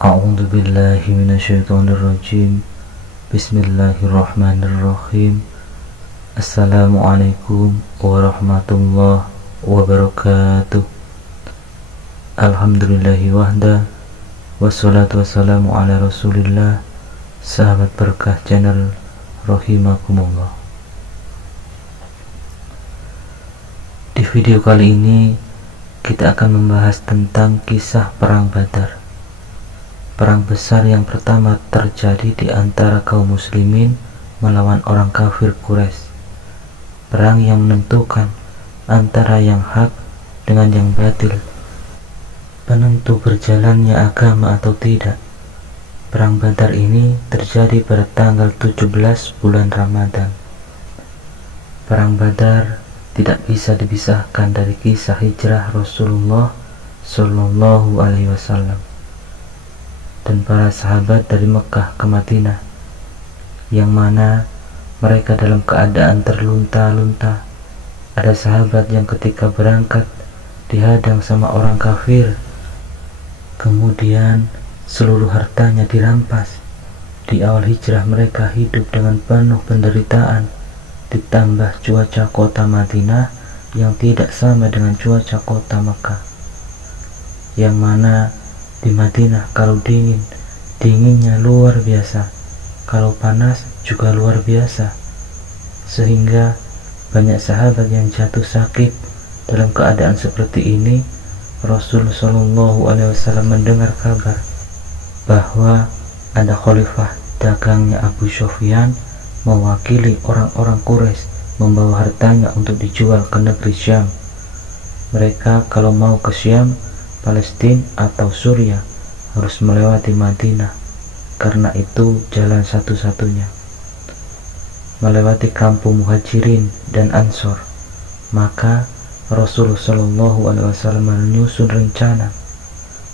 A'udzu billahi minasyaitonir rajim. Bismillahirrahmanirrahim. Assalamualaikum warahmatullahi wabarakatuh. Alhamdulillahi wahda, wassalatu wassalamu ala rasulillah. Sahabat berkah channel rahimakumullah. Di video kali ini kita akan membahas tentang kisah perang Badar. Perang besar yang pertama terjadi di antara kaum muslimin melawan orang kafir Quraisy. Perang yang menentukan antara yang hak dengan yang batil, penentu berjalannya agama atau tidak. Perang Badar ini terjadi pada tanggal 17 bulan Ramadan. Perang Badar tidak bisa dipisahkan dari kisah hijrah Rasulullah Shallallahu Alaihi Wasallam dan para sahabat dari Mekah ke Madinah, yang mana mereka dalam keadaan terlunta-lunta. Ada sahabat yang ketika berangkat dihadang sama orang kafir, kemudian seluruh hartanya dirampas. Di awal hijrah mereka hidup dengan penuh penderitaan, ditambah cuaca kota Madinah yang tidak sama dengan cuaca kota Mekah, yang mana di Madinah kalau dinginnya luar biasa, kalau panas juga luar biasa, sehingga banyak sahabat yang jatuh sakit. Dalam keadaan seperti ini, Rasul Shallallahu Alaihi Wasallam mendengar kabar bahwa ada khalifah dagangnya Abu Sufyan mewakili orang-orang Quraisy membawa hartanya untuk dijual ke negeri Syam. Mereka kalau mau ke Syam, Palestina atau Suriah harus melewati Madinah, karena itu jalan satu-satunya, melewati kampung Muhajirin dan Ansor. Maka Rasulullah Shallallahu Alaihi Wasallam menyusun rencana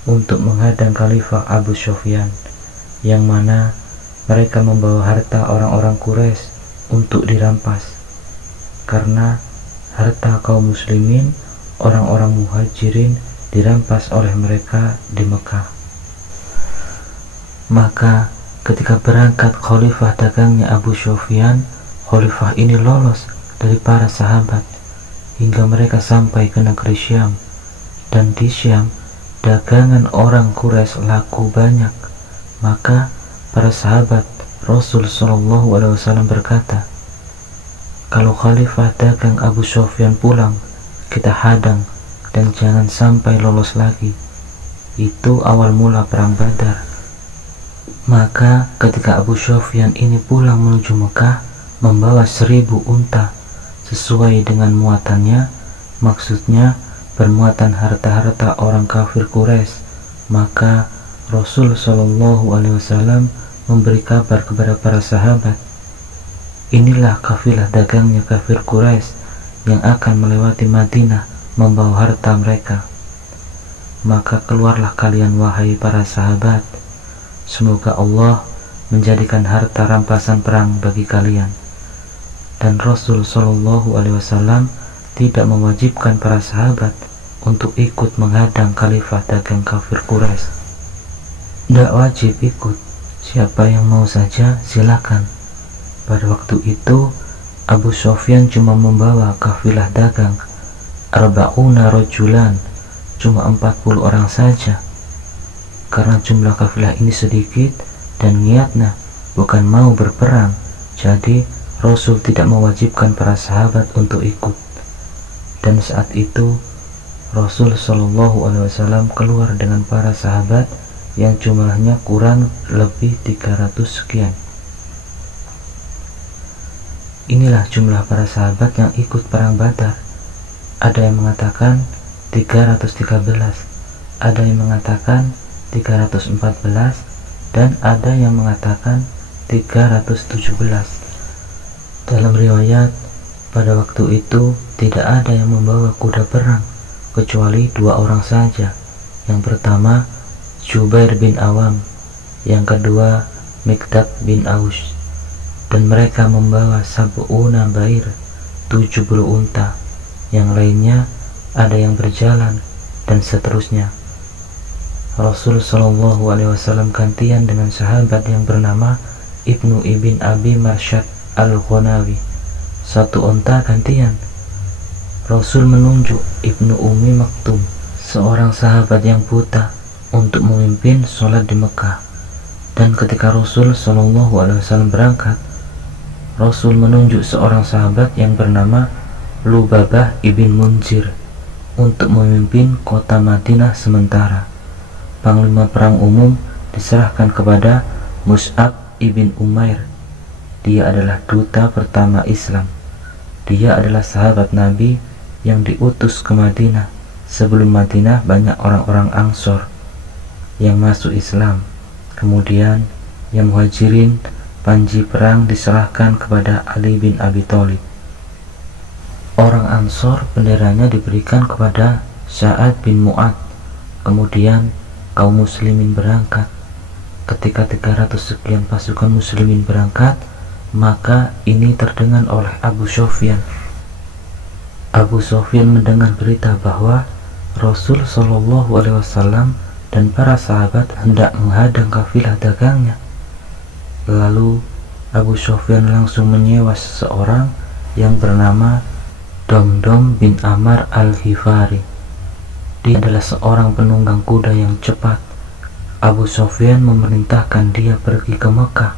untuk menghadang Khalifah Abu Sufyan, yang mana mereka membawa harta orang-orang Quraisy untuk dirampas, karena harta kaum muslimin, orang-orang Muhajirin, dirampas oleh mereka di Mekah. Maka ketika berangkat khalifah dagangnya Abu Sufyan, khalifah ini lolos dari para sahabat hingga mereka sampai ke negeri Syam. Dan di Syam dagangan orang Quraisy laku banyak. Maka para sahabat Rasul Shallallahu Alaihi Wasallam berkata, kalau khalifah dagang Abu Sufyan pulang, kita hadang dan jangan sampai lolos lagi. Itu awal mula perang Badar. Maka ketika Abu Sufyan ini pulang menuju Mekah membawa 1000 unta sesuai dengan muatannya, maksudnya bermuatan harta-harta orang kafir Quraisy, maka Rasul Shallallahu Alaihi Wasallam memberi kabar kepada para sahabat, inilah kafilah dagangnya kafir Quraisy yang akan melewati Madinah membawa harta mereka. Maka keluarlah kalian wahai para sahabat, semoga Allah menjadikan harta rampasan perang bagi kalian. Dan Rasul Shallallahu Alaihi Wasallam tidak mewajibkan para sahabat untuk ikut menghadang khalifah dagang kafir Quraisy. Tidak wajib ikut, siapa yang mau saja silakan. Pada waktu itu Abu Sufyan cuma membawa kafilah dagang arba'una rajulan, cuma 40 orang saja, karena jumlah kafilah ini sedikit dan niatnya bukan mau berperang. Jadi Rasul tidak mewajibkan para sahabat untuk ikut. Dan saat itu Rasul Shallallahu Alaihi Wasallam keluar dengan para sahabat yang jumlahnya kurang lebih 300 sekian. Inilah jumlah para sahabat yang ikut perang Badar. Ada yang mengatakan 313, ada yang mengatakan 314, dan ada yang mengatakan 317. Dalam riwayat, pada waktu itu tidak ada yang membawa kuda perang kecuali 2 orang saja. Yang pertama Jubair bin Awam, yang kedua Miqdad bin Aus, dan mereka membawa sab'una bair, 70 unta. Yang lainnya ada yang berjalan dan seterusnya. Rasul Shallallahu Alaihi Wasallam gantian dengan sahabat yang bernama Ibnu ibn Abi Marsyad al-Ghanawi. Satu onta gantian. Rasul menunjuk Ibnu Ummi Maktum, seorang sahabat yang buta, untuk memimpin sholat di Mekah. Dan ketika Rasul Shallallahu Alaihi Wasallam berangkat, Rasul menunjuk seorang sahabat yang bernama Lubabah ibn Munzir untuk memimpin kota Madinah sementara. Panglima perang umum diserahkan kepada Mus'ab ibn Umair. Dia adalah duta pertama Islam. Dia adalah sahabat Nabi yang diutus ke Madinah. Sebelum Madinah banyak orang-orang Ansor yang masuk Islam. Kemudian yang Muhajirin, panji perang diserahkan kepada Ali bin Abi Thalib. Orang Ansor benderanya diberikan kepada Sa'ad bin Mu'ad. Kemudian kaum muslimin berangkat. Ketika 300 sekian pasukan muslimin berangkat, maka ini terdengar oleh Abu Sufyan. Abu Sufyan mendengar berita bahwa Rasul Shallallahu Alaihi Wasallam dan para sahabat hendak menghadang kafilah dagangnya. Lalu Abu Sufyan langsung menyewa seseorang yang bernama Damdam bin Amr al-Ghifari. Dia adalah seorang penunggang kuda yang cepat. Abu Sufyan memerintahkan dia pergi ke Mekah.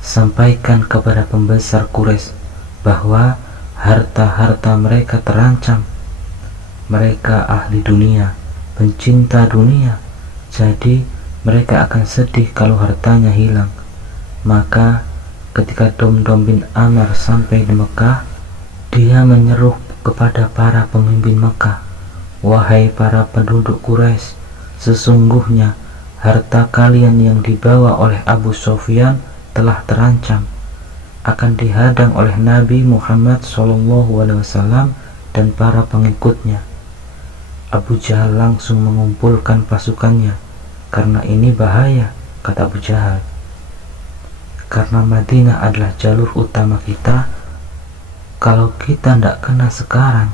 Sampaikan kepada pembesar Quraisy bahwa harta-harta mereka terancam. Mereka ahli dunia, pencinta dunia, jadi mereka akan sedih kalau hartanya hilang. Maka ketika Damdam bin Amr sampai di Mekah, dia menyeru kepada para pemimpin Mekah, "Wahai para penduduk Quraisy, sesungguhnya harta kalian yang dibawa oleh Abu Sufyan telah terancam, akan dihadang oleh Nabi Muhammad SAW dan para pengikutnya." Abu Jahal langsung mengumpulkan pasukannya. "Karena ini bahaya," kata Abu Jahal. "Karena Madinah adalah jalur utama kita. Kalau kita tidak kena sekarang,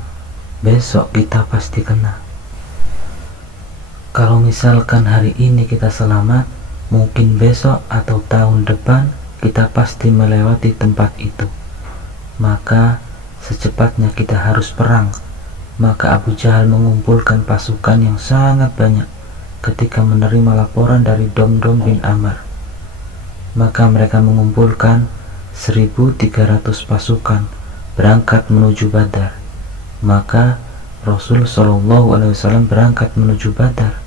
besok kita pasti kena. Kalau misalkan hari ini kita selamat, mungkin besok atau tahun depan kita pasti melewati tempat itu. Maka secepatnya kita harus perang." Maka Abu Jahal mengumpulkan pasukan yang sangat banyak ketika menerima laporan dari Damdam bin Amr. Maka mereka mengumpulkan 1.300 pasukan berangkat menuju Badar. Maka Rasul Shallallahu Alaihi Wasallam berangkat menuju Badar,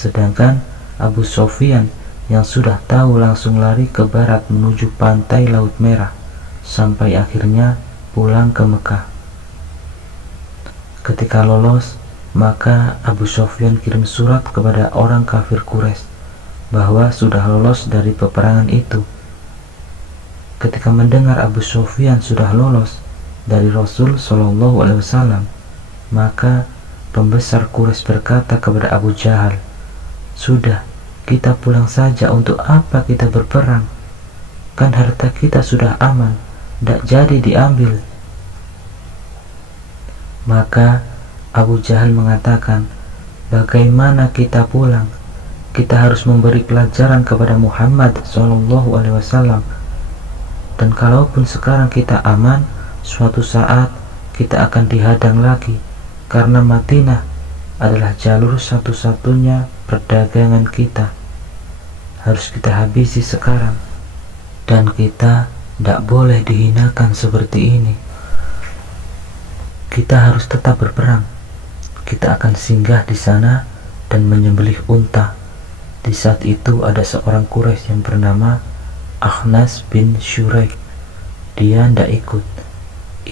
sedangkan Abu Sufyan yang sudah tahu langsung lari ke barat menuju pantai Laut Merah, sampai akhirnya pulang ke Mekah. Ketika lolos, maka Abu Sufyan kirim surat kepada orang kafir Quraisy bahwa sudah lolos dari peperangan itu. Ketika mendengar Abu Sufyan sudah lolos dari Rasul Shallallahu Alaihi Wasallam, maka pembesar Quraisy berkata kepada Abu Jahal, "Sudah, kita pulang saja, untuk apa kita berperang? Kan harta kita sudah aman, tidak jadi diambil." Maka Abu Jahal mengatakan, "Bagaimana kita pulang? Kita harus memberi pelajaran kepada Muhammad SAW. Dan kalaupun sekarang kita aman, suatu saat kita akan dihadang lagi, karena Madinah adalah jalur satu-satunya perdagangan kita. Harus kita habisi sekarang, dan kita tidak boleh dihinakan seperti ini. Kita harus tetap berperang. Kita akan singgah di sana dan menyembelih unta." Di saat itu ada seorang Quraisy yang bernama Akhnas bin Syuraik. Dia tidak ikut.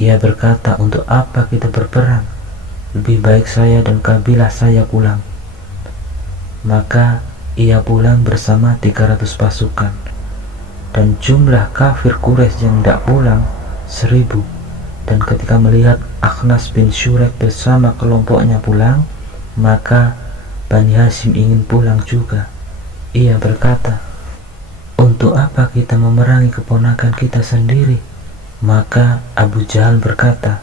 Ia berkata, "Untuk apa kita berperang? Lebih baik saya dan kabilah saya pulang." Maka ia pulang bersama 300 pasukan, dan jumlah kafir Quraisy yang tidak pulang 1.000. Dan ketika melihat Akhnas bin Syuraik bersama kelompoknya pulang, maka Bani Hashim ingin pulang juga. Ia berkata, "Untuk apa kita memerangi keponakan kita sendiri?" Maka Abu Jahal berkata,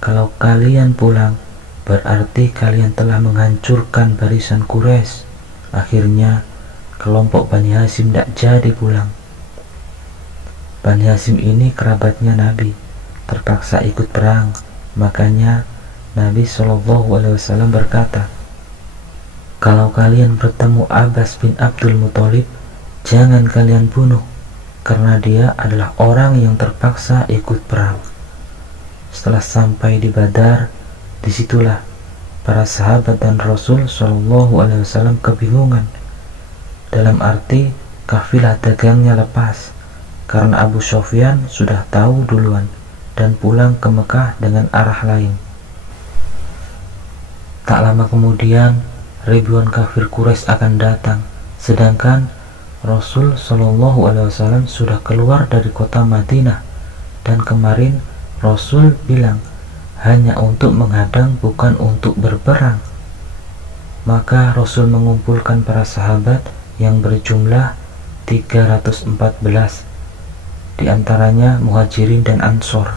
"Kalau kalian pulang, berarti kalian telah menghancurkan barisan Quraisy." Akhirnya kelompok Bani Hashim tidak jadi pulang. Bani Hashim ini kerabatnya Nabi, terpaksa ikut perang. Makanya Nabi SAW berkata, kalau kalian bertemu Abbas bin Abdul Muthalib, jangan kalian bunuh, karena dia adalah orang yang terpaksa ikut perang. Setelah sampai di Badar, disitulah para sahabat dan Rasul SAW kebingungan. Dalam arti kafilah dagangnya lepas, karena Abu Sufyan sudah tahu duluan dan pulang ke Mekah dengan arah lain. Tak lama kemudian ribuan kafir Quraisy akan datang, sedangkan Rasul SAW sudah keluar dari kota Madinah, dan kemarin Rasul bilang hanya untuk menghadang, bukan untuk berperang. Maka Rasul mengumpulkan para sahabat yang berjumlah 314, diantaranya Muhajirin dan Ansor.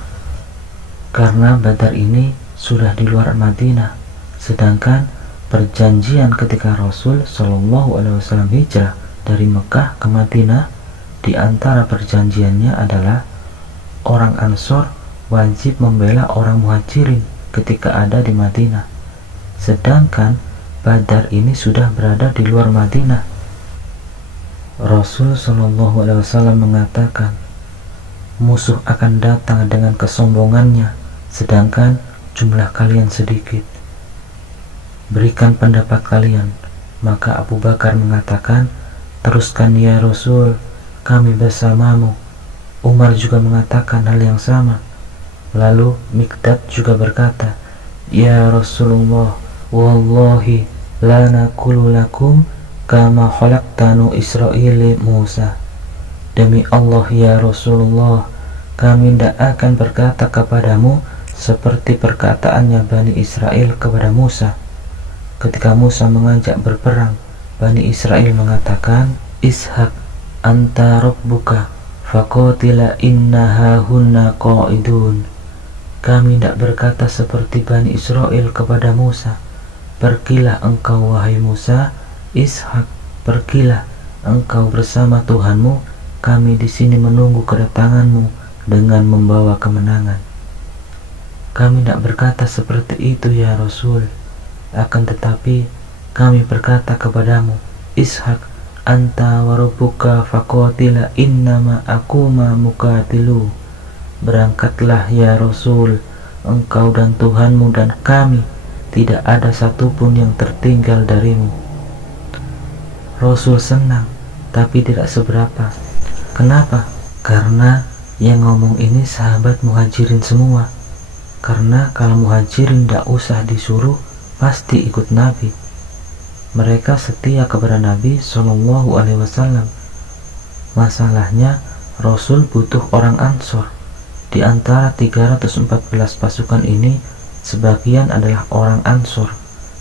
Karena Badar ini sudah di luar Madinah, sedangkan perjanjian ketika Rasul SAW hijrah dari Mekah ke Madinah, di antara perjanjiannya adalah orang Ansor wajib membela orang Muhajirin ketika ada di Madinah. Sedangkan Badar ini sudah berada di luar Madinah. Rasul SAW mengatakan, musuh akan datang dengan kesombongannya, sedangkan jumlah kalian sedikit. Berikan pendapat kalian. Maka Abu Bakar mengatakan, teruskan ya Rasul, kami bersamamu. Umar juga mengatakan hal yang sama. Lalu Miqdad juga berkata, ya Rasulullah, wallahi la naqulu lakum kama khalaqtanu Israili Musa. Demi Allah ya Rasulullah, kami tidak akan berkata kepadamu seperti perkataannya Bani Israel kepada Musa. Ketika Musa mengajak berperang, Bani Israel mengatakan, Ishak anta rabbuka faqatila inna hahunna qa'idun. Kami tidak berkata seperti Bani Israel kepada Musa, pergilah engkau wahai Musa. Ishak, pergilah engkau bersama Tuhanmu, kami di sini menunggu kedatanganmu dengan membawa kemenangan. Kami tidak berkata seperti itu ya Rasul. Akan tetapi kami berkata kepadamu, Ishak anta warabbuka faqatila innama akuma muqatilu. Berangkatlah ya Rasul, engkau dan Tuhanmu dan kami, tidak ada satupun yang tertinggal darimu. Rasul senang, tapi tidak seberapa. Kenapa? Karena yang ngomong ini sahabat Muhajirin semua. Karena kalau Muhajirin tidak usah disuruh, pasti ikut Nabi. Mereka setia kepada Nabi SAW. Masalahnya Rasul butuh orang Ansor. Di antara 314 pasukan ini, sebagian adalah orang Ansor.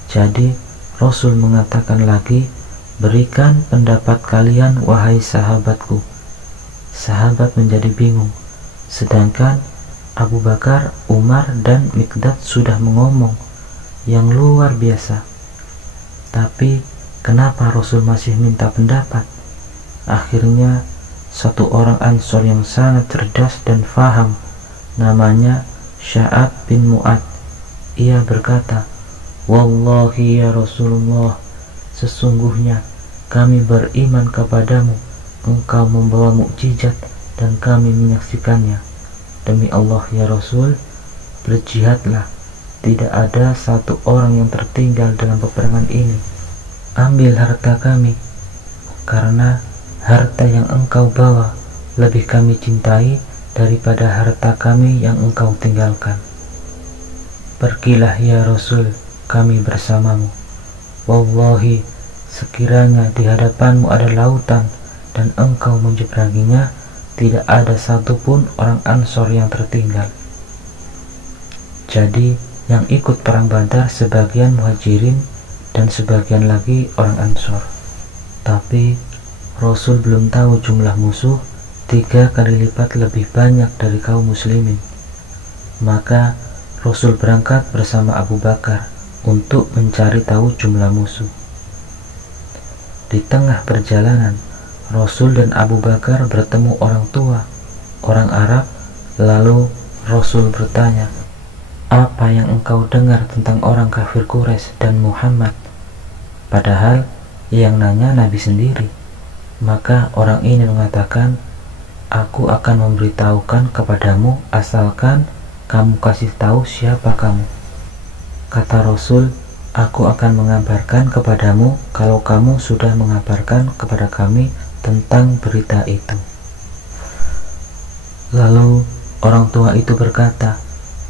Jadi Rasul mengatakan lagi, berikan pendapat kalian wahai sahabatku. Sahabat menjadi bingung, sedangkan Abu Bakar, Umar, dan Miqdad sudah mengomong yang luar biasa. Tapi kenapa Rasul masih minta pendapat? Akhirnya satu orang Ansor yang sangat cerdas dan faham, namanya Sya'ab bin Mu'ad, ia berkata, wallahi ya Rasulullah, sesungguhnya kami beriman kepadamu, engkau membawa mukjizat dan kami menyaksikannya. Demi Allah ya Rasul, berjihadlah, tidak ada satu orang yang tertinggal dalam peperangan ini. Ambil harta kami, karena harta yang engkau bawa lebih kami cintai daripada harta kami yang engkau tinggalkan. Pergilah ya Rasul, kami bersamamu. Wallahi, sekiranya di hadapanmu ada lautan dan engkau menyeberanginya, tidak ada satupun orang Ansor yang tertinggal. Jadi yang ikut perang Badar sebagian Muhajirin dan sebagian lagi orang Ansor. Tapi Rasul belum tahu jumlah musuh 3 kali lipat lebih banyak dari kaum muslimin. Maka Rasul berangkat bersama Abu Bakar untuk mencari tahu jumlah musuh. Di tengah perjalanan, Rasul dan Abu Bakar bertemu orang tua, orang Arab. Lalu Rasul bertanya, "Apa yang engkau dengar tentang orang kafir Quraisy dan Muhammad?" Padahal yang nanya Nabi sendiri. Maka orang ini mengatakan, "Aku akan memberitahukan kepadamu asalkan kamu kasih tahu siapa kamu." Kata Rasul, "Aku akan mengabarkan kepadamu kalau kamu sudah mengabarkan kepada kami tentang berita itu." Lalu orang tua itu berkata,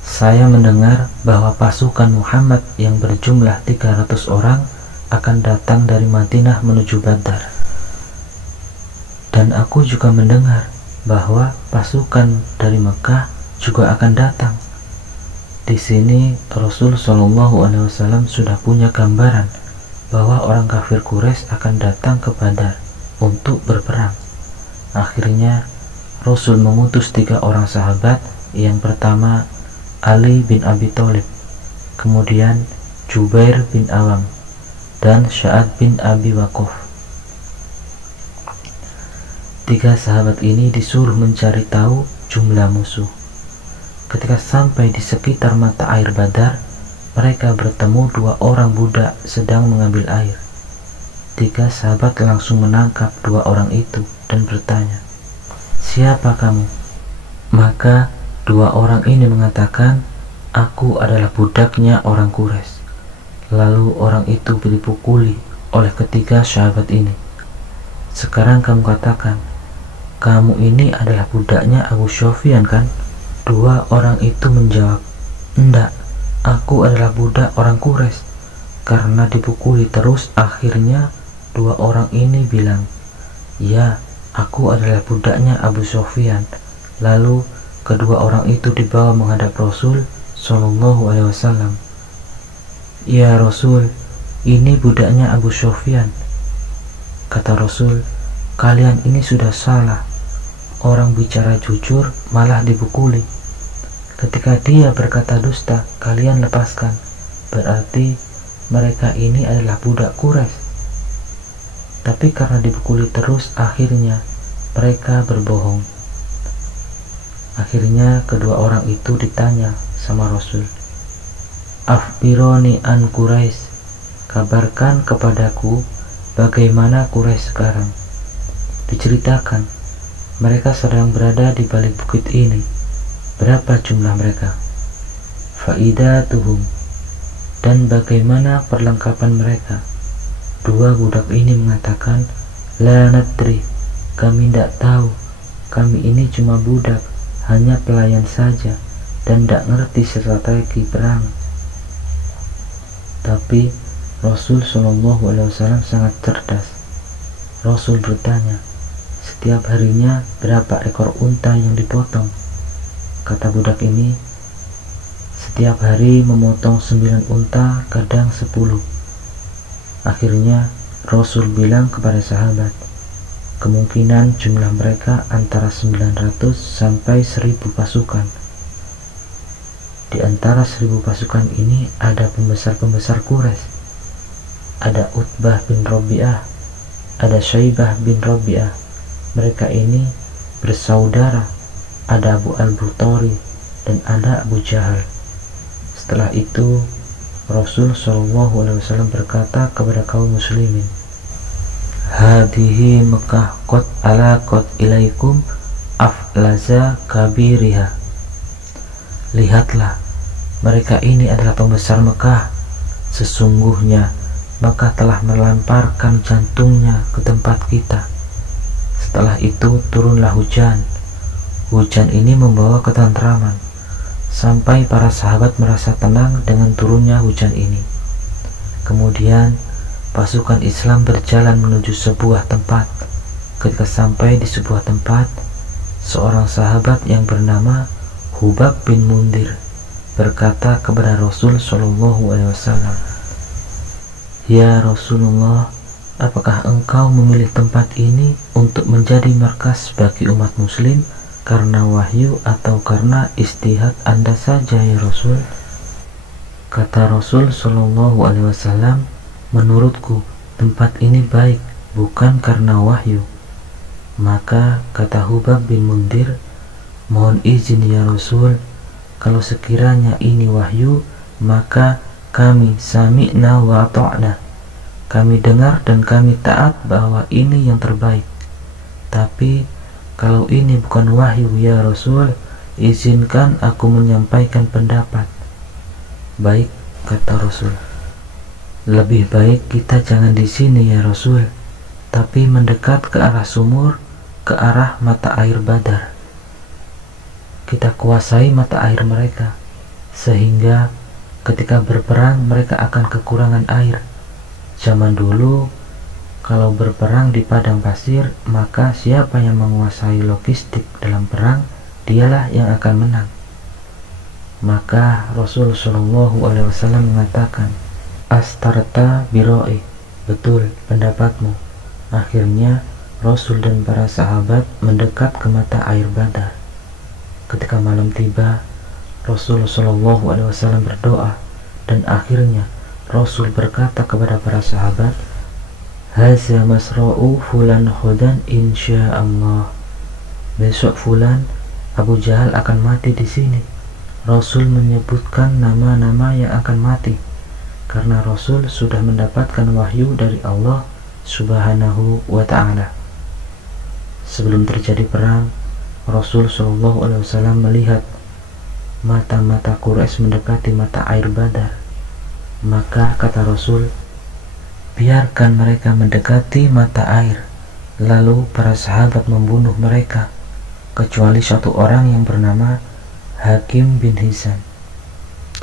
"Saya mendengar bahwa pasukan Muhammad yang berjumlah 300 orang akan datang dari Madinah menuju Badar. Dan aku juga mendengar bahwa pasukan dari Mekah juga akan datang." Di sini Rasul SAW sudah punya gambaran bahwa orang kafir Quraisy akan datang ke Badar untuk berperang. Akhirnya Rasul mengutus 3 orang sahabat. Yang pertama Ali bin Abi Thalib, kemudian Jubair bin Awam, dan Sa'ad bin Abi Waqqas. 3 sahabat ini disuruh mencari tahu jumlah musuh. Ketika sampai di sekitar mata air Badar, mereka bertemu 2 orang budak sedang mengambil air. 3 sahabat langsung menangkap 2 orang itu dan bertanya, "Siapa kamu?" Maka 2 orang ini mengatakan, "Aku adalah budaknya orang Quraisy." Lalu orang itu dipukuli oleh ketiga sahabat ini. "Sekarang kamu katakan, kamu ini adalah budaknya Abu Sufyan, kan?" 2 orang itu menjawab, "Enggak, aku adalah budak orang Quraisy." Karena dipukuli terus, akhirnya 2 orang ini bilang, "Ya, aku adalah budaknya Abu Sufyan." Lalu kedua orang itu dibawa menghadap Rasul SAW. "Ya Rasul, ini budaknya Abu Sufyan." Kata Rasul, "Kalian ini sudah salah. Orang bicara jujur malah dipukuli. Ketika dia berkata dusta, kalian lepaskan. Berarti mereka ini adalah budak Quraisy. Tapi karena dipukuli terus, akhirnya mereka berbohong." Akhirnya kedua orang itu ditanya sama Rasul, "Akhbironi an Quraisy, kabarkan kepadaku bagaimana Quraisy sekarang." Diceritakan, mereka sedang berada di balik bukit ini. Berapa jumlah mereka? Faidatuhum, dan bagaimana perlengkapan mereka? 2 budak ini mengatakan, "La nadri, kami tidak tahu. Kami ini cuma budak, hanya pelayan saja, dan tidak ngerti strategi perang." Tapi Rasul SAW sangat cerdas. Rasul bertanya, "Setiap harinya berapa ekor unta yang dipotong?" Kata budak ini, "Setiap hari memotong 9 unta, kadang 10. Akhirnya Rasul bilang kepada sahabat, kemungkinan jumlah mereka antara 900 sampai 1000 pasukan. Di antara 1000 pasukan ini ada pembesar-pembesar Quraisy. Ada Utbah bin Rabi'ah, ada Syaibah bin Rabi'ah. Mereka ini bersaudara. Ada Abu Al-Bukhari dan ada Abu Jahal." Setelah itu Rasul SAW berkata kepada kaum muslimin, "Hadihi Mekah qad alaqat ilaikum aflaza kabiriha." Lihatlah, mereka ini adalah pembesar Mekah. Sesungguhnya Mekah telah melamparkan jantungnya ke tempat kita. Setelah itu turunlah hujan. Hujan ini membawa ketentraman, sampai para sahabat merasa tenang dengan turunnya hujan ini. Kemudian pasukan Islam berjalan menuju sebuah tempat. Ketika sampai di sebuah tempat, seorang sahabat yang bernama Hubab bin Mundir berkata kepada Rasul SAW, "Ya Rasulullah, apakah engkau memilih tempat ini untuk menjadi markas bagi umat muslim karena wahyu atau karena istihad Anda saja ya Rasul?" Kata Rasul SAW, "Menurutku tempat ini baik bukan karena wahyu. Maka kata Hubab bin Mundir, mohon izin ya Rasul, kalau sekiranya ini wahyu, maka kami sami'na wa ata'na, kami dengar dan kami taat bahwa ini yang terbaik. Tapi kalau ini bukan wahyu ya Rasul, izinkan aku menyampaikan pendapat. Baik, kata Rasul, lebih baik kita jangan di sini ya Rasul, tapi mendekat ke arah sumur, ke arah mata air Badar. Kita kuasai mata air mereka, sehingga ketika berperang mereka akan kekurangan air. Zaman dulu, kalau berperang di padang pasir, maka siapa yang menguasai logistik dalam perang, dialah yang akan menang. Maka Rasul Shallallahu Alaihi Wasallam mengatakan, astarta biroi, betul pendapatmu. Akhirnya Rasul dan para sahabat mendekat ke mata air Badar. Ketika malam tiba, Rasul Shallallahu Alaihi Wasallam berdoa, dan akhirnya Rasul berkata kepada para sahabat, haza masra'u fulan khudan insyaallah. Besok fulan Abu Jahal akan mati di sini. Rasul menyebutkan nama-nama yang akan mati karena Rasul sudah mendapatkan wahyu dari Allah Subhanahu wa ta'ala. Sebelum terjadi perang, Rasul Shallallahu Alaihi Wasallam melihat mata-mata Quraisy mendekati mata air Badar. Maka kata Rasul, biarkan mereka mendekati mata air, lalu para sahabat membunuh mereka, kecuali satu orang yang bernama Hakim bin Hizam.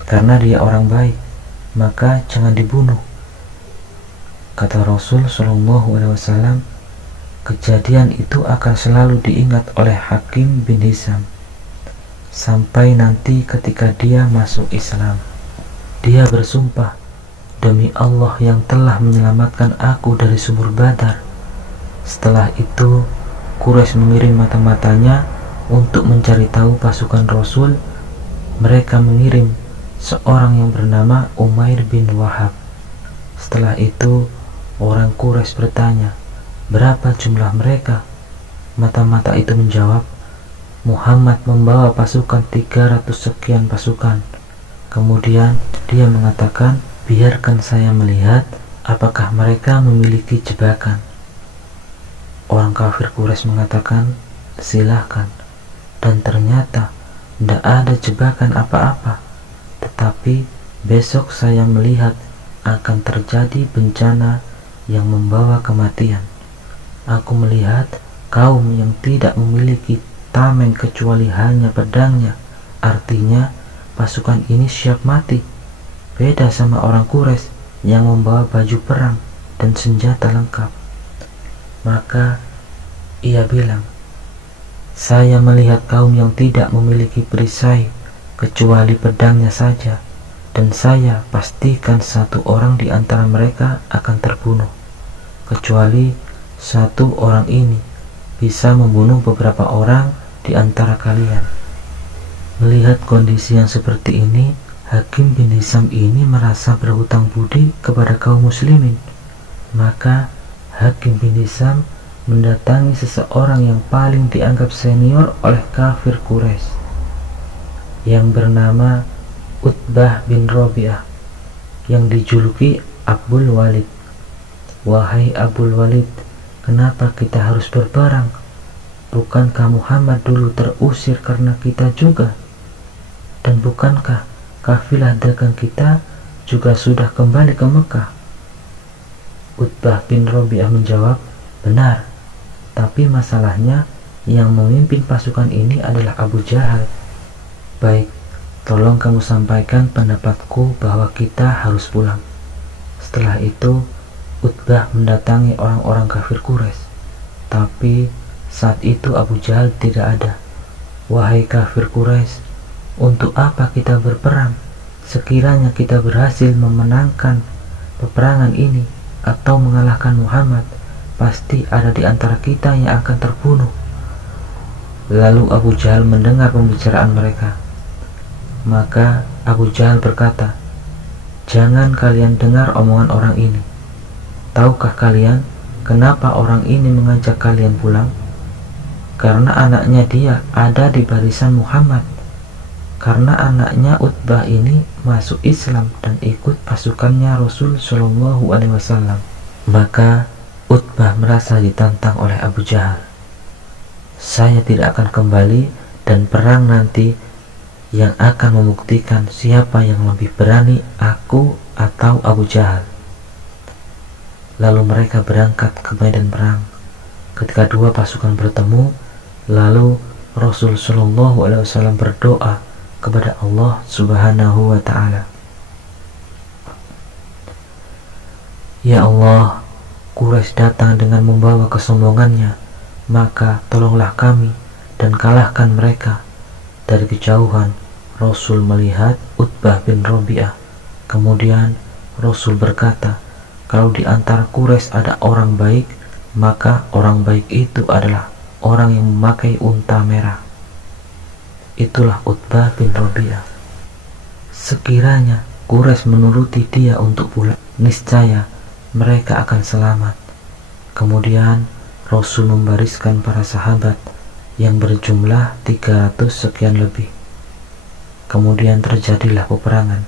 Karena dia orang baik, maka jangan dibunuh. Kata Rasul Shallallahu Alaihi Wasallam, kejadian itu akan selalu diingat oleh Hakim bin Hizam sampai nanti ketika dia masuk Islam. Dia bersumpah, demi Allah yang telah menyelamatkan aku dari sumur Badar. Setelah itu, Quraisy mengirim mata-matanya untuk mencari tahu pasukan Rasul. Mereka mengirim seorang yang bernama Umair bin Wahab. Setelah itu, orang Quraisy bertanya, berapa jumlah mereka? Mata-mata itu menjawab, Muhammad membawa pasukan 300 sekian pasukan. Kemudian dia mengatakan, biarkan saya melihat apakah mereka memiliki jebakan. Orang kafir Quraisy mengatakan, silahkan. Dan ternyata tidak ada jebakan apa-apa. Tetapi besok saya melihat akan terjadi bencana yang membawa kematian. Aku melihat kaum yang tidak memiliki tameng kecuali hanya pedangnya. Artinya pasukan ini siap mati. Beda sama orang Quraisy yang membawa baju perang dan senjata lengkap. Maka ia bilang, saya melihat kaum yang tidak memiliki perisai kecuali pedangnya saja, dan saya pastikan satu orang di antara mereka akan terbunuh, kecuali satu orang ini bisa membunuh beberapa orang di antara kalian. Melihat kondisi yang seperti ini, Hakim bin Hizam ini merasa berhutang budi kepada kaum muslimin. Maka Hakim bin Hizam mendatangi seseorang yang paling dianggap senior oleh kafir Quraisy, yang bernama Utbah bin Rabi'ah, yang dijuluki Abul Walid. Wahai Abul Walid, kenapa kita harus berperang? Bukankah Muhammad dulu terusir karena kita juga? Dan bukankah kafilah dagang kita juga sudah kembali ke Mekah? Utbah bin Rabi'ah menjawab, benar, tapi masalahnya yang memimpin pasukan ini adalah Abu Jahal. Baik, tolong kamu sampaikan pendapatku bahwa kita harus pulang. Setelah itu, Utbah mendatangi orang-orang kafir Quraisy. Tapi saat itu Abu Jahal tidak ada. Wahai kafir Quraisy, untuk apa kita berperang? Sekiranya kita berhasil memenangkan peperangan ini atau mengalahkan Muhammad, pasti ada di antara kita yang akan terbunuh. Lalu Abu Jahal mendengar pembicaraan mereka. Maka Abu Jahal berkata, jangan kalian dengar omongan orang ini. Tahukah kalian kenapa orang ini mengajak kalian pulang? Karena anaknya dia ada di barisan Muhammad. Karena anaknya Utbah ini masuk Islam dan ikut pasukannya Rasul Shallallahu Alaihi Wasallam. Maka Utbah merasa ditantang oleh Abu Jahal. Saya tidak akan kembali dan perang nanti yang akan membuktikan siapa yang lebih berani, aku atau Abu Jahal. Lalu mereka berangkat ke medan perang. Ketika dua pasukan bertemu, lalu Rasul Shallallahu Alaihi Wasallam berdoa kepada Allah Subhanahu wa Ta'ala. Ya Allah, Quraisy datang dengan membawa kesombongannya, maka tolonglah kami dan kalahkan mereka. Dari kejauhan Rasul melihat Utbah bin Rabi'ah. Kemudian Rasul berkata, kalau di antara Quraisy ada orang baik, maka orang baik itu adalah orang yang memakai unta merah. Itulah Utbah bin Rabi'ah. Sekiranya Quraisy menuruti dia untuk pulang, niscaya mereka akan selamat. Kemudian Rasul membariskan para sahabat yang berjumlah 300 sekian lebih. Kemudian terjadilah peperangan.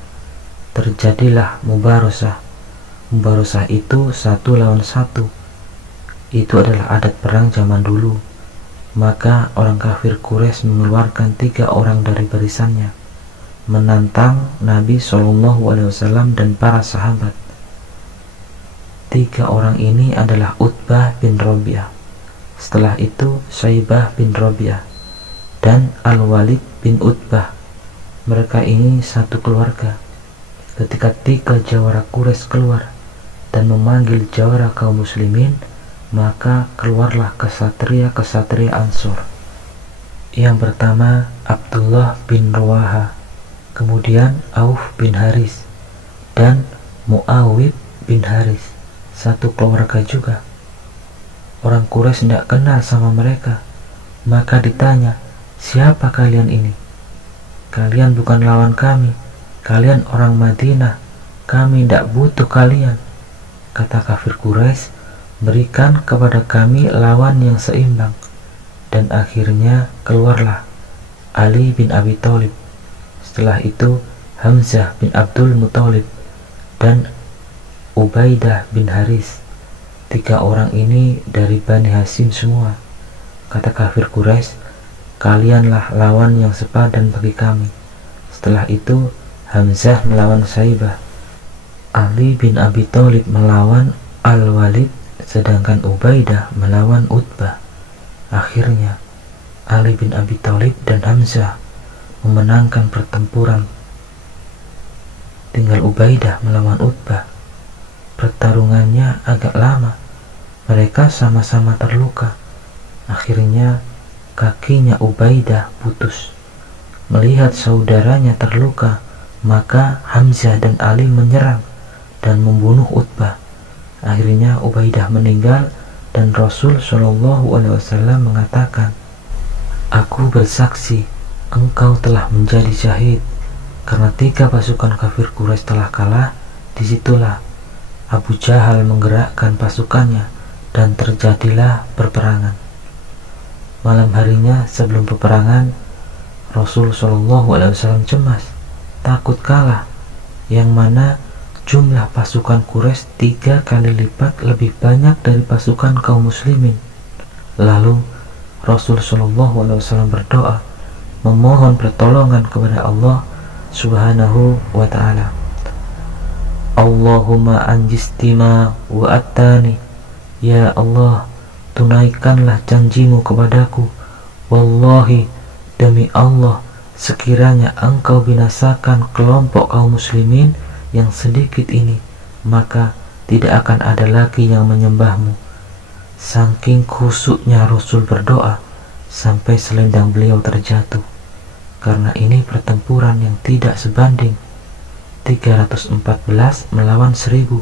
Terjadilah mubarosah. Mubarosah itu 1 lawan 1. Itu adalah adat perang zaman dulu. Maka orang kafir Quraisy mengeluarkan 3 orang dari barisannya, menantang Nabi SAW dan para sahabat. 3 orang ini adalah Utbah bin Rabi'ah, setelah itu Syaibah bin Rabi'ah, dan Al-Walid bin Utbah. Mereka ini satu keluarga. Ketika 3 jawara Quraisy keluar dan memanggil jawara kaum muslimin, maka keluarlah kesatria-kesatria Ansor. Yang pertama Abdullah bin Rawaha, kemudian Auf bin Haris, dan Muawid bin Haris. Satu keluarga juga. Orang Quraisy tidak kenal sama mereka. Maka ditanya, siapa kalian ini? Kalian bukan lawan kami. Kalian orang Madinah. Kami tidak butuh kalian. Kata kafir Quraisy, berikan kepada kami lawan yang seimbang. Dan akhirnya keluarlah Ali bin Abi Thalib. Setelah itu Hamzah bin Abdul Muthalib dan Ubaidah bin Haris. 3 orang ini dari Bani Hashim semua. Kata kafir Quraisy, kalianlah lawan yang sepadan bagi kami. Setelah itu Hamzah melawan Syaibah, Ali bin Abi Thalib melawan Al-Walid, sedangkan Ubaidah melawan Utbah. Akhirnya Ali bin Abi Thalib dan Hamzah memenangkan pertempuran. Tinggal Ubaidah melawan Utbah. Pertarungannya agak lama. Mereka sama-sama terluka. Akhirnya kakinya Ubaidah putus. Melihat saudaranya terluka, maka Hamzah dan Ali menyerang dan membunuh Utbah. Akhirnya Ubaidah meninggal dan Rasul Shallallahu Alaihi Wasallam mengatakan, aku bersaksi engkau telah menjadi syahid. Karena 3 pasukan kafir Quraisy telah kalah. Disitulah Abu Jahal menggerakkan pasukannya dan terjadilah peperangan. Malam harinya sebelum peperangan, Rasul Shallallahu Alaihi Wasallam cemas, takut kalah, yang mana jumlah pasukan Quraisy 3 kali lipat lebih banyak dari pasukan kaum muslimin. Lalu Rasul Shallallahu Alaihi Wasallam berdoa, memohon pertolongan kepada Allah Subhanahu wa Ta'ala. Allahumma anjistima wa attani. Ya Allah, tunaikanlah janjimu kepadaku. Wallahi, demi Allah, sekiranya engkau binasakan kelompok kaum muslimin yang sedikit ini, maka tidak akan ada lagi yang menyembahmu. Saking khusyuknya Rasul berdoa sampai selendang beliau terjatuh. Karena ini pertempuran yang tidak sebanding, 314 melawan 1000.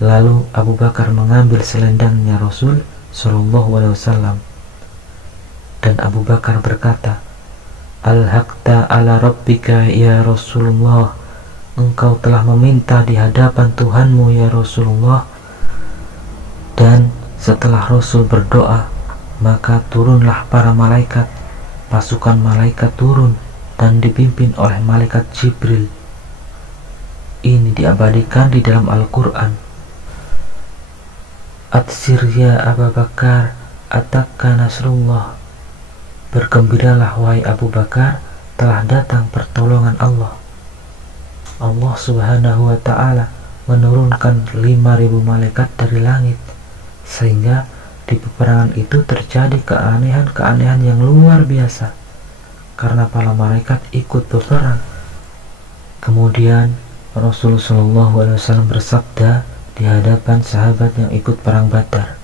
Lalu Abu Bakar mengambil selendangnya Rasul Shallallahu Alaihi Wasallam, dan Abu Bakar berkata, Al-haqta ala rabbika ya Rasulullah, engkau telah meminta di hadapan Tuhanmu ya Rasulullah, dan Setelah Rasul berdoa, maka turunlah para malaikat. Pasukan malaikat turun dan dipimpin oleh malaikat Jibril. Ini diabadikan di dalam Al-Quran. Atsir ya Abu Bakar, atakka nasrullah. Bergembiralah wahai Abu Bakar, telah datang pertolongan Allah. Allah subhanahu wa ta'ala menurunkan 5.000 malaikat dari langit, sehingga di peperangan itu terjadi keanehan-keanehan yang luar biasa karena para malaikat ikut berperang. Kemudian Rasulullah SAW bersabda di hadapan sahabat yang ikut perang Badar,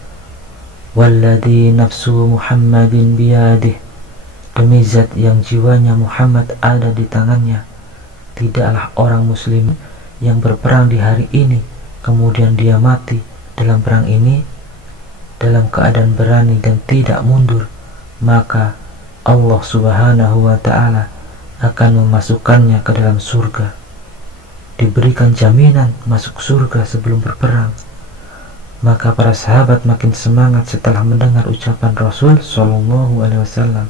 "Walladzi nafsu Muhammadin biyadih." Demi zat yang jiwanya Muhammad ada di tangannya, tidaklah orang muslim yang berperang di hari ini kemudian dia mati dalam perang ini dalam keadaan berani dan tidak mundur, maka Allah subhanahu wa ta'ala akan memasukkannya ke dalam surga. Diberikan jaminan masuk surga sebelum berperang. Maka para sahabat makin semangat setelah mendengar ucapan Rasul Shallallahu Alaihi Wasallam.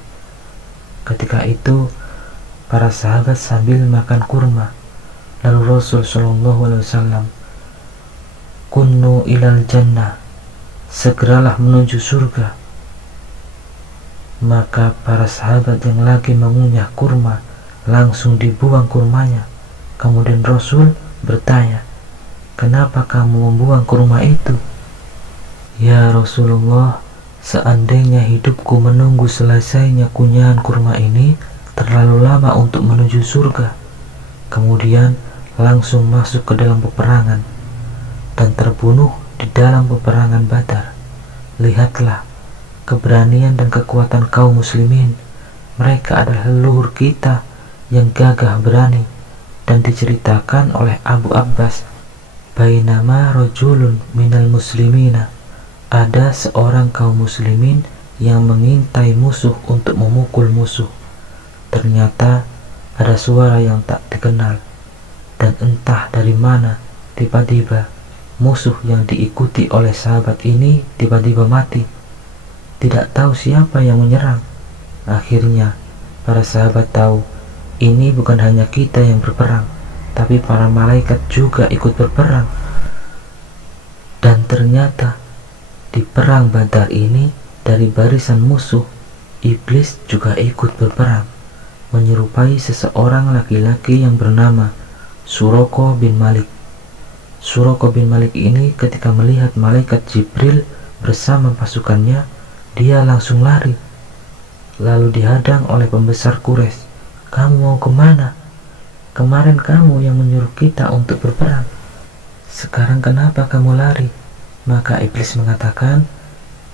Ketika itu para sahabat sambil makan kurma, lalu Rasul Shallallahu Alaihi Wasallam, "Kunnu ilal jannah," segeralah menuju surga. Maka para sahabat yang lagi mengunyah kurma langsung dibuang kurmanya. Kemudian Rasul bertanya, "Kenapa kamu membuang kurma itu?" "Ya Rasulullah, seandainya hidupku menunggu selesainya kunyahan kurma ini terlalu lama untuk menuju surga, kemudian langsung masuk ke dalam peperangan dan terbunuh di dalam peperangan Badar. Lihatlah keberanian dan kekuatan kaum muslimin. Mereka adalah leluhur kita yang gagah berani." Dan diceritakan oleh Abu Abbas, "Bainama rajulun minal muslimina," ada seorang kaum muslimin yang mengintai musuh untuk memukul musuh. Ternyata ada suara yang tak dikenal, dan entah dari mana tiba-tiba musuh yang diikuti oleh sahabat ini tiba-tiba mati. Tidak tahu siapa yang menyerang. Akhirnya para sahabat tahu ini bukan hanya kita yang berperang, tapi para malaikat juga ikut berperang. Dan ternyata di perang Badar ini dari barisan musuh, iblis juga ikut berperang, menyerupai seseorang laki-laki yang bernama Suraqah bin Malik. Suraqah bin Malik ini ketika melihat malaikat Jibril bersama pasukannya, dia langsung lari, lalu dihadang oleh pembesar Quraisy. "Kamu mau kemana? Kemarin kamu yang menyuruh kita untuk berperang. Sekarang kenapa kamu lari?" Maka iblis mengatakan,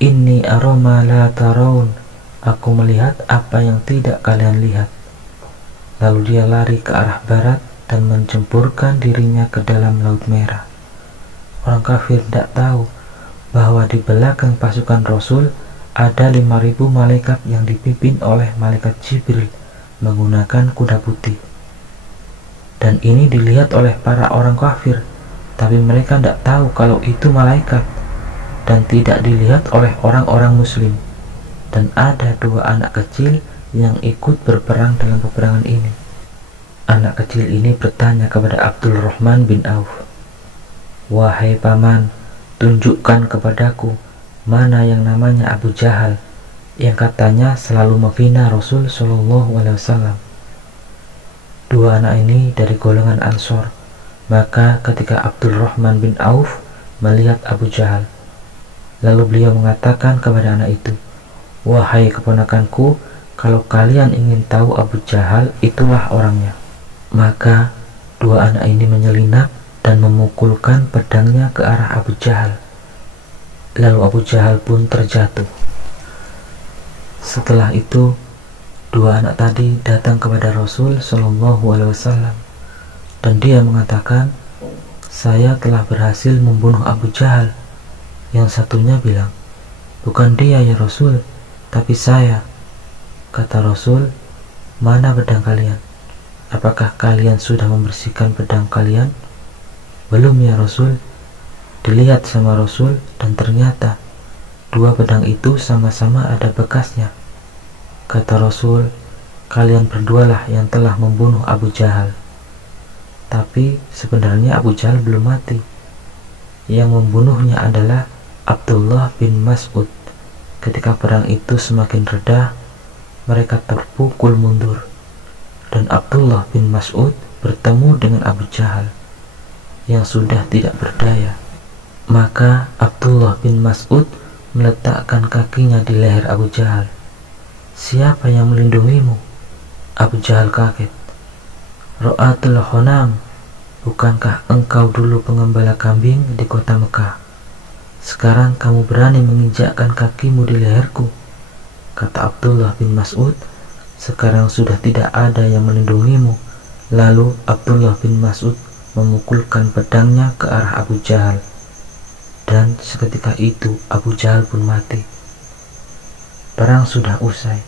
"Inni aroma la taraun." Aku melihat apa yang tidak kalian lihat. Lalu dia lari ke arah barat dan mencemburkan dirinya ke dalam Laut Merah. Orang kafir tidak tahu bahwa di belakang pasukan Rasul ada 5.000 malaikat yang dipimpin oleh malaikat Jibril menggunakan kuda putih. Dan ini dilihat oleh para orang kafir, tapi mereka tidak tahu kalau itu malaikat, dan tidak dilihat oleh orang-orang muslim. Dan ada 2 anak kecil yang ikut berperang dalam peperangan ini. Anak kecil ini bertanya kepada Abdul Rahman bin Auf, "Wahai paman, tunjukkan kepadaku mana yang namanya Abu Jahal yang katanya selalu menghina Rasul Shallallahu Alaihi Wasallam." 2 anak ini dari golongan Ansor. Maka ketika Abdul Rahman bin Auf melihat Abu Jahal, lalu beliau mengatakan kepada anak itu, "Wahai keponakanku, kalau kalian ingin tahu Abu Jahal, itulah orangnya." Maka 2 anak ini menyelinap dan memukulkan pedangnya ke arah Abu Jahal. Lalu Abu Jahal pun terjatuh. Setelah itu 2 anak tadi datang kepada Rasul Shallallahu Alaihi Wasallam, dan dia mengatakan, "Saya telah berhasil membunuh Abu Jahal." Yang satunya bilang, "Bukan dia ya Rasul, tapi saya." Kata Rasul, "Mana pedang kalian? Apakah kalian sudah membersihkan pedang kalian?" "Belum ya Rasul." Dilihat sama Rasul, dan ternyata kedua pedang itu sama-sama ada bekasnya. Kata Rasul, kalian berdualah yang telah membunuh Abu Jahal. Tapi sebenarnya Abu Jahal belum mati. Yang membunuhnya adalah Abdullah bin Mas'ud. Ketika perang itu semakin reda, mereka terpukul mundur, dan Abdullah bin Mas'ud bertemu dengan Abu Jahal yang sudah tidak berdaya. Maka Abdullah bin Mas'ud meletakkan kakinya di leher Abu Jahal. Siapa yang melindungimu? Abu Jahal kaget. Ro'atul Honam, bukankah engkau dulu pengembala kambing di kota Mekah? Sekarang kamu berani menginjakkan kakimu di leherku. Kata Abdullah bin Mas'ud, sekarang sudah tidak ada yang melindungimu. Lalu Abdullah bin Mas'ud memukulkan pedangnya ke arah Abu Jahal, dan seketika itu Abu Jahal pun mati. Perang sudah usai.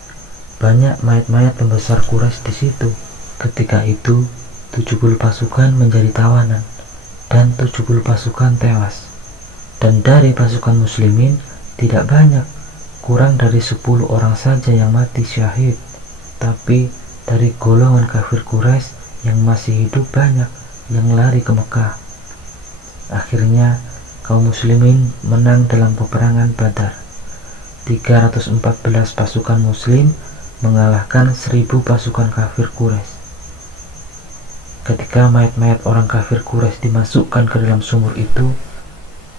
Banyak mayat-mayat pembesar Quraisy di situ. Ketika itu 70 pasukan menjadi tawanan dan 70 pasukan tewas. Dan dari pasukan muslimin tidak banyak, kurang dari 10 orang saja yang mati syahid. Tapi dari golongan kafir Quraisy yang masih hidup banyak yang lari ke Mekah. Akhirnya kaum muslimin menang dalam peperangan Badar. 314 pasukan muslim mengalahkan 1000 pasukan kafir Quraisy. Ketika mayat-mayat orang kafir Quraisy dimasukkan ke dalam sumur itu,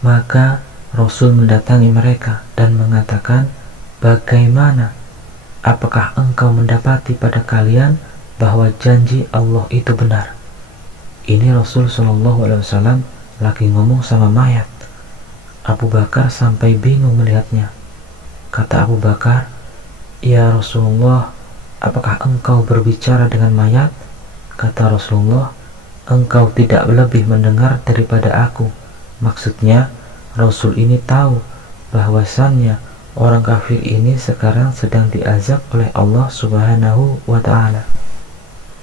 maka Rasul mendatangi mereka dan mengatakan, bagaimana? Apakah engkau mendapati pada kalian bahwa janji Allah itu benar? Ini Rasul SAW lagi ngomong sama mayat. Abu Bakar sampai bingung melihatnya. Kata Abu Bakar, ya Rasulullah, apakah engkau berbicara dengan mayat? Kata Rasulullah, engkau tidak lebih mendengar daripada aku. Maksudnya, Rasul ini tahu bahwasannya orang kafir ini sekarang sedang diazab oleh Allah Subhanahu wa Ta'ala.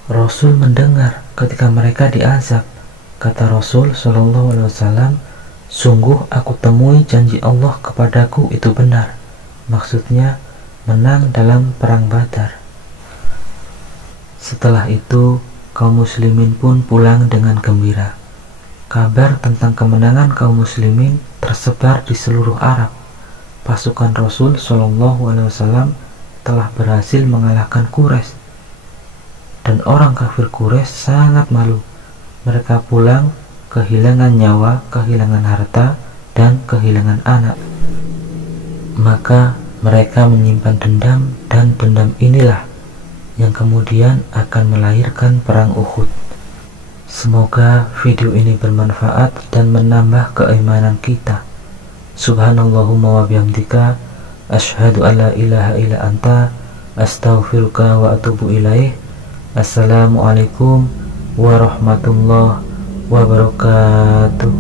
Rasul mendengar ketika mereka diazab. Kata Rasul SAW, sungguh aku temui janji Allah kepadaku itu benar. Maksudnya menang dalam perang Badar. Setelah itu kaum muslimin pun pulang dengan gembira. Kabar tentang kemenangan kaum muslimin tersebar di seluruh Arab. Pasukan Rasul SAW telah berhasil mengalahkan Quraisy, dan orang kafir Quraisy sangat malu. Mereka pulang kehilangan nyawa, kehilangan harta, dan kehilangan anak. Maka mereka menyimpan dendam, dan dendam inilah yang kemudian akan melahirkan perang Uhud. Semoga video ini bermanfaat dan menambah keimanan kita. Subhanallahumma wa bihamdika, asyhadu an la ilaha illa anta, astaghfiruka wa atubu ilaih. Assalamualaikum warahmatullahi wabarakatuh.